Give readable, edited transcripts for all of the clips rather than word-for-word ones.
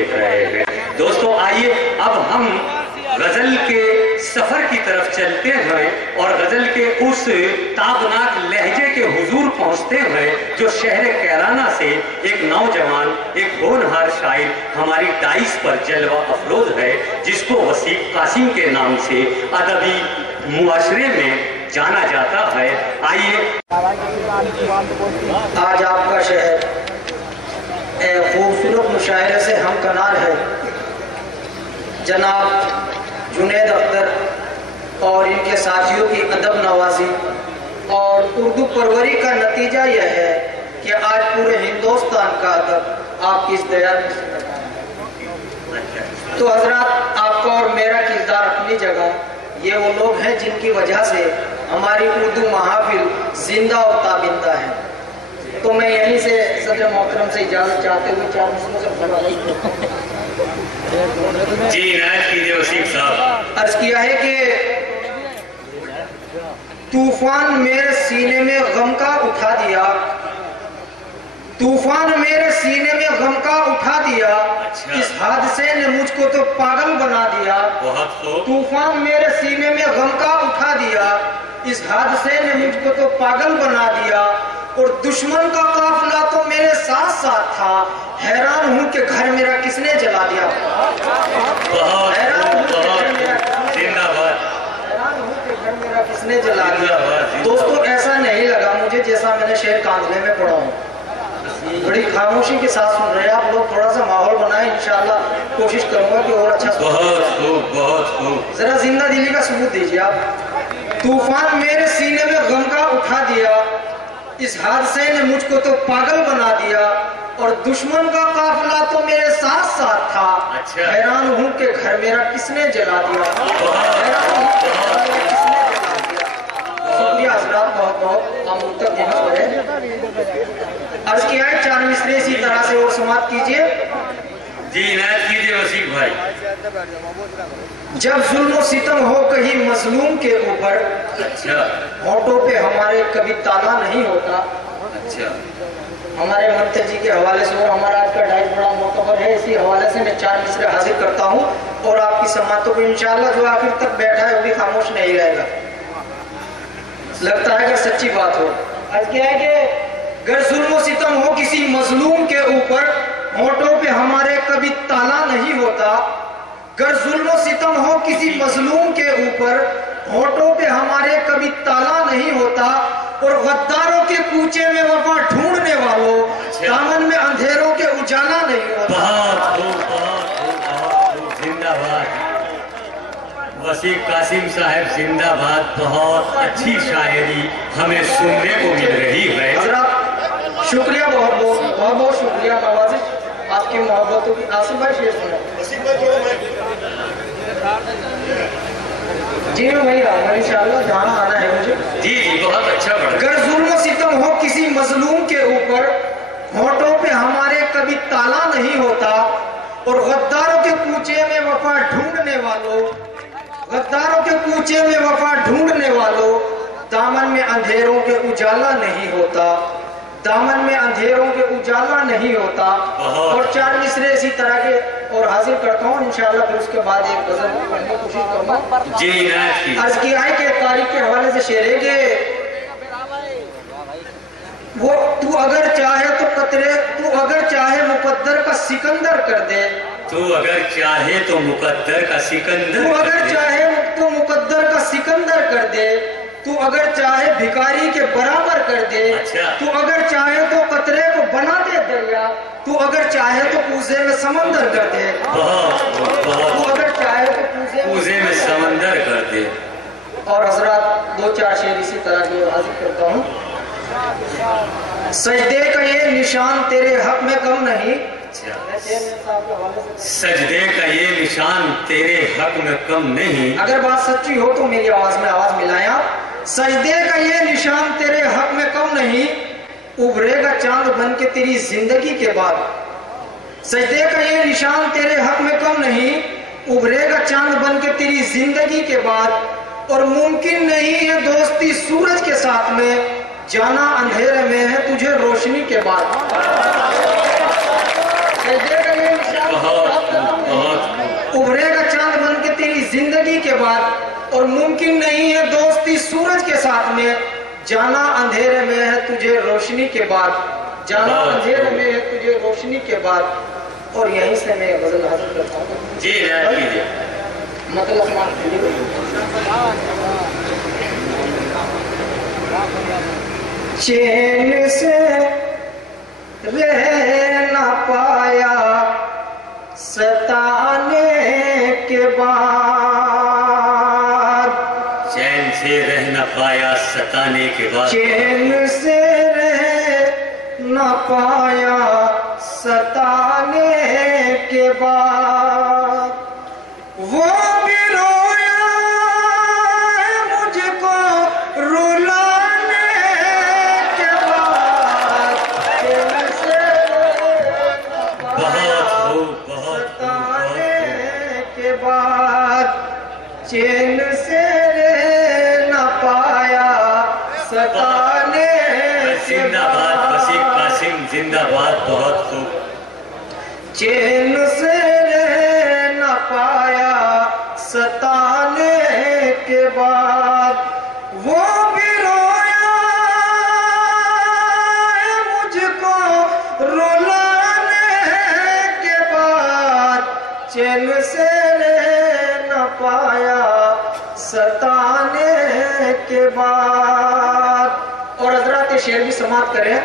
देख रहे हैं। दोस्तों आइए अब हम गजल के सफर की तरफ चलते हैं और गजल के उस ताबनाक लहजे के हुजूर पहुंचते हैं जो शहर कैराना से एक नौजवान, एक होनहार शायर हमारी डाइस पर जलवा अफरोज है, जिसको वसीम कासिम के नाम से अदबी मुआशरे में जाना जाता है। आइए आज आपका शहर खूबसूरत मुशायरे से हमकनार है। जनाब जुनैद अख्तर और इनके साथियों की अदब नवाजी और उर्दू परवरी का नतीजा यह है कि आज पूरे हिंदुस्तान का अदब आपकी इस दया में। तो हजरात, आपका और मेरा किरदार अपनी जगह, ये वो लोग हैं जिनकी वजह से हमारी उर्दू महाफिल जिंदा और ताबिंदा है। तो मैं यहीं से सदर मोहतरम से इजाजत चाहते हुए 4 मिनटों से जी इनायत कीजिए वसीम साहब। अर्ज किया है कि तूफान मेरे सीने में गम का उठा दिया, तूफान मेरे सीने में गम का उठा दिया। अच्छा। इस हादसे ने मुझको तो पागल बना दिया। तूफान मेरे सीने में गम का उठा दिया, इस हादसे ने मुझको तो पागल बना दिया। और दुश्मन का काफिला तो मेरे साथ साथ था, हैरान हूं कि घर मेरा किसने जला दिया। हैरान हूं कि घर मेरा किसने जला दिया। दोस्तों ऐसा नहीं लगा मुझे जैसा मैंने शेर कांधले में पढ़ा हूँ। बड़ी खामोशी के साथ सुन रहे हैं आप लोग, थोड़ा सा माहौल बनाए, इंशाल्लाह कोशिश करूंगा कि और अच्छा। बहुत खूब। जरा जिंदा दिली का सबूत दीजिए आप। तूफान मेरे सीने में गम का उठा दिया, इस हादसे ने मुझको तो पागल बना दिया। और दुश्मन का काफिला तो मेरे साथ साथ था। अच्छा। हैरान हूं कि घर मेरा किसने जला दिया। शुक्रिया हजरात, बहुत बहुत हम तक ध्यान करें। अर्ज किया है 4 मिसरे इसी तरह से और समाप्त कीजिए। जी इनायत कीजिए वसीम भाई। जब जुल्म सितम हो कहीं मजलूम के ऊपर, अच्छा, होठों पे हमारे कभी ताला नहीं होता। अच्छा, हमारे मंत्री जी के हवाले से, और हमारा आज का डाइट बड़ा मोतबर है, इसी हवाले से मैं 4 मिसरे हाजिर करता हूँ और आपकी समातों को इंशाल्लाह जो आखिर तक बैठा है वो भी खामोश नहीं रहेगा। लगता है अगर सच्ची बात हो। आज क्या है कि अगर जुल्म सितम हो किसी मजलूम के ऊपर, होठों पे हमारे कभी ताला नहीं होता। अगर जुल्म सितम हो किसी मजलूम के ऊपर, होठों पे हमारे कभी ताला नहीं होता। और गद्दारों के कूचे में वफा ढूंढने वालों, दामन में अंधेरों के उजाला नहीं होता। जिंदाबाद वसीम कासिम साहब, जिंदाबाद। बहुत अच्छी शायरी हमें सुनने को मिल रही है। हजरात शुक्रिया, बहुत बहुत शुक्रिया नवाजिश आपकी मोहब्बतों की। आसिफ भाई शेर सुना। जी मैं वही रहा इंशाल्लाह, जहाँ आना है मुझे। जी जी बहुत अच्छा। अगर जुल्म सितम हो किसी मजलूम के ऊपर, होठों पे हमारे कभी ताला नहीं होता। और गद्दारों के कूचे में वफा ढूंढने वालों, गद्दारों के कूचे में वफा ढूंढने वालों, दामन में अंधेरों के उजाला नहीं होता। दामन में अंधेरों के उजाला नहीं होता। और 4 मिसरे इसी तरह के और हाजिर करता हूँ इंशाल्लाह, फिर उसके बाद एक गजल पढ़ने की कोशिश करूंगा। जी अर्ज किया है कि तारीख के हवाले से शेर है कि वो तू अगर चाहे तो कतरे, तू अगर चाहे मुकद्दर का सिकंदर कर दे, तू अगर चाहे तो मुकद्दर का सिकंदर, तू अगर चाहे तो मुकद्दर का सिकंदर कर दे, तू अगर चाहे भिखारी के बराबर कर दे। अच्छा। तू अगर चाहे तो कतरे को बना दे दरिया, तू अगर चाहे तो पूजे में समंदर कर दे। तू अगर चाहे तो पूजे में समंदर कर दे। और हजरात 2-4 शेर इसी तरह के हाजिर करता हूँ। सजदे का ये निशान तेरे हक में कम नहीं। सजदे का ये निशान तेरे हक में कम नहीं। अगर बात सच्ची हो तो मेरी आवाज में आवाज मिलाया। सजदे का ये निशान तेरे हक में कम नहीं, उभरेगा चांद बन के तेरी जिंदगी के बाद। सजदे का ये निशान तेरे हक में कम नहीं, उभरेगा चांद बन के तेरी जिंदगी के बाद। और मुमकिन नहीं है दोस्ती सूरज के साथ में, जाना अंधेरे में है तुझे रोशनी के बाद। सजदे का ये निशान बाद और मुमकिन नहीं है दोस्ती सूरज के साथ में। जाना अंधेरे में है तुझे रोशनी के बाद, जाना अंधेरे में है तुझे रोशनी के बाद। और यहीं से मैं गजल हाजिर करता हूँ जी कीजिए। मतलब चैन से रह ना पाया सताने के बाद, चैन से रह न पाया सताने के बाद, चैन से रह न पाया सताने के बाद। वो भी रोया है मुझको रुलाने के बाद, चैन से सताने के बाद, चैन से न पाया सताने के जिंदाबाद बाद। वसीम कासिम जिंदाबाद। बहुत खूब। चैन से न पाया सताने के बाद, वो भी रोया है मुझको रुलाने के बाद, चैन से न पाया सताने के बाद। और हजरत शेर भी समाप्त करें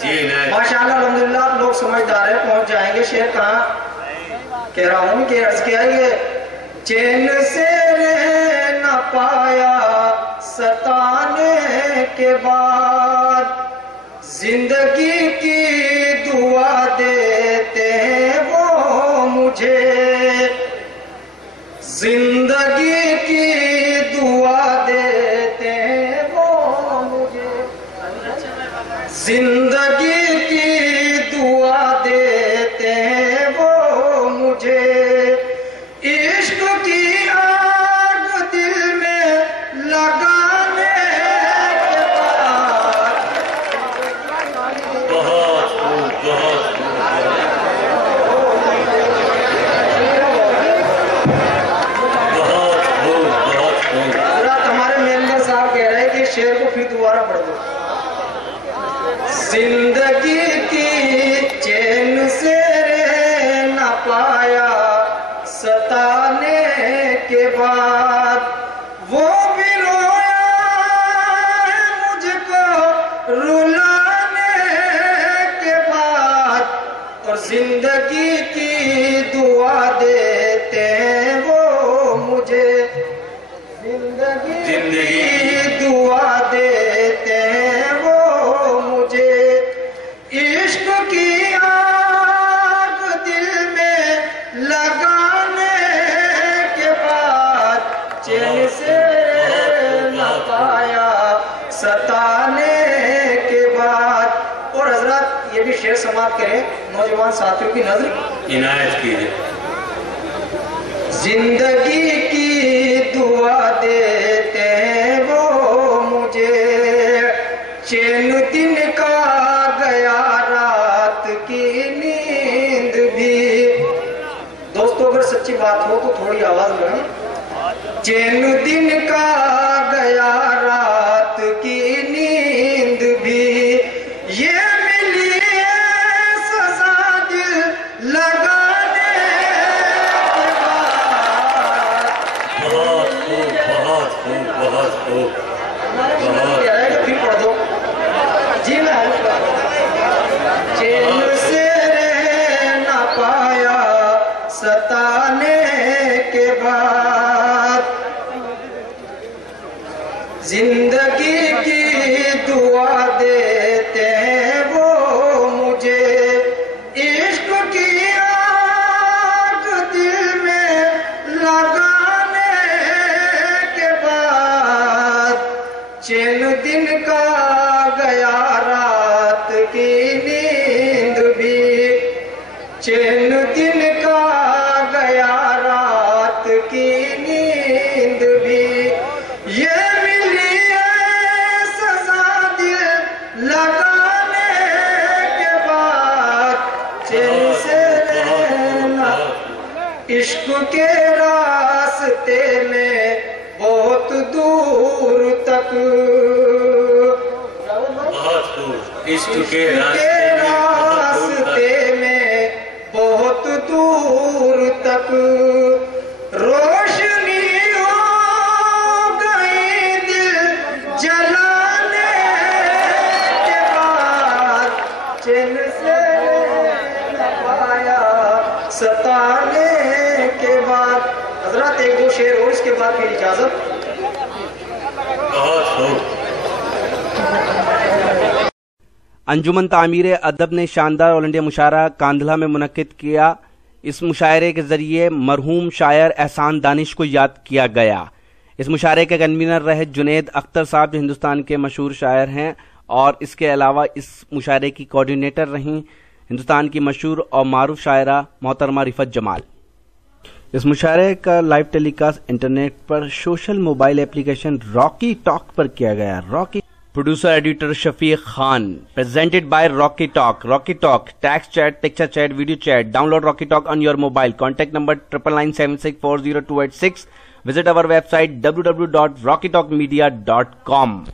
जी माशाअल्लाह अल्हम्दुलिल्लाह। लोग समझदार है, पहुंच जाएंगे। शेर कहाँ कह रहा हूं कि अर्ज किया ये चैन से रह न पाया सताने के बाद, जिंदगी की दुआ देते हैं वो मुझे, जिंदगी की दुआ देते हैं वो मुझे, जिंदगी की दुआ देते हैं वो मुझे। इश्क की आग दिल में लगाने के बाद, बहुत खूब बहुत खूब। बहुत खूब बहुत खूब। हजरत हमारे मेंबर साहब कह रहे हैं कि शेर को फिर दोबारा पढ़ दो। जिंदगी की चैन से रह न पाया सताने के बाद, वो भी रोया है मुझको रुलाने के बाद। और जिंदगी की दुआ देते हैं वो मुझे, जिंदगी की दुआ देते हैं वो मुझे। इश्क की आग दिल में लगाने के बाद, चैन से न पाया सताने के बाद। और हजरत ये भी शेर समाप्त करें नौजवान साथियों की नजर इनायत कीजिए। जिंदगी की दुआ देते हैं वो मुझे, चैन दिन का गया रात की नींद भी। दोस्तों अगर सच्ची बात हो तो थोड़ी आवाज बढ़ाएं। चैन दिन का गया रात की नींद भी, ये मिली है सजा दिल लगाने के बाद। बहुत खूब बहुत खूब बहुत खूब। फिर पढ़ दो जी। मैं चैन से रह न पाया सताने के बाद, जिंदगी की दुआ देते हैं वो मुझे। इश्क की आग दिल में लगाने के बाद, चैन दिन का गया रात की नींद भी, चैन दिन का गया रात की नींद भी। ये मिली है सजा दिल लगाने के बाद, चैन से रहना इश्क के रास्ते में दूर तक, बहुत दूर इश्क के रास्ते में बहुत दूर तक रोशनी हो गई दिल जलाने के बाद, चैन से न पाया सताने के बाद। हजरत एक दो शेर और इसके बाद फिर इजाजत। बहुत खूब। अंजुमन तामीर अदब ने शानदार ऑल इंडिया मुशायरा कांधला में मुनक्किद किया। इस मुशायरे के जरिए मरहूम शायर एहसान दानिश को याद किया गया। इस मुशायरे के कन्वीनर रहे जुनेद अख्तर साहब, जो हिंदुस्तान के मशहूर शायर हैं, और इसके अलावा इस मुशायरे की कोऑर्डिनेटर रहीं हिंदुस्तान की मशहूर और मारूफ शायरा मोहतरमा रिफत जमाल। इस मुशायरे का लाइव टेलीकास्ट इंटरनेट पर social mobile application Rocky Talk पर किया गया। Rocky producer editor Shafiq Khan, presented by Rocky Talk. Rocky Talk, text chat, picture chat, video chat. Download Rocky Talk on your mobile. Contact number 9997640286। Visit our website www.rockytalkmedia.com।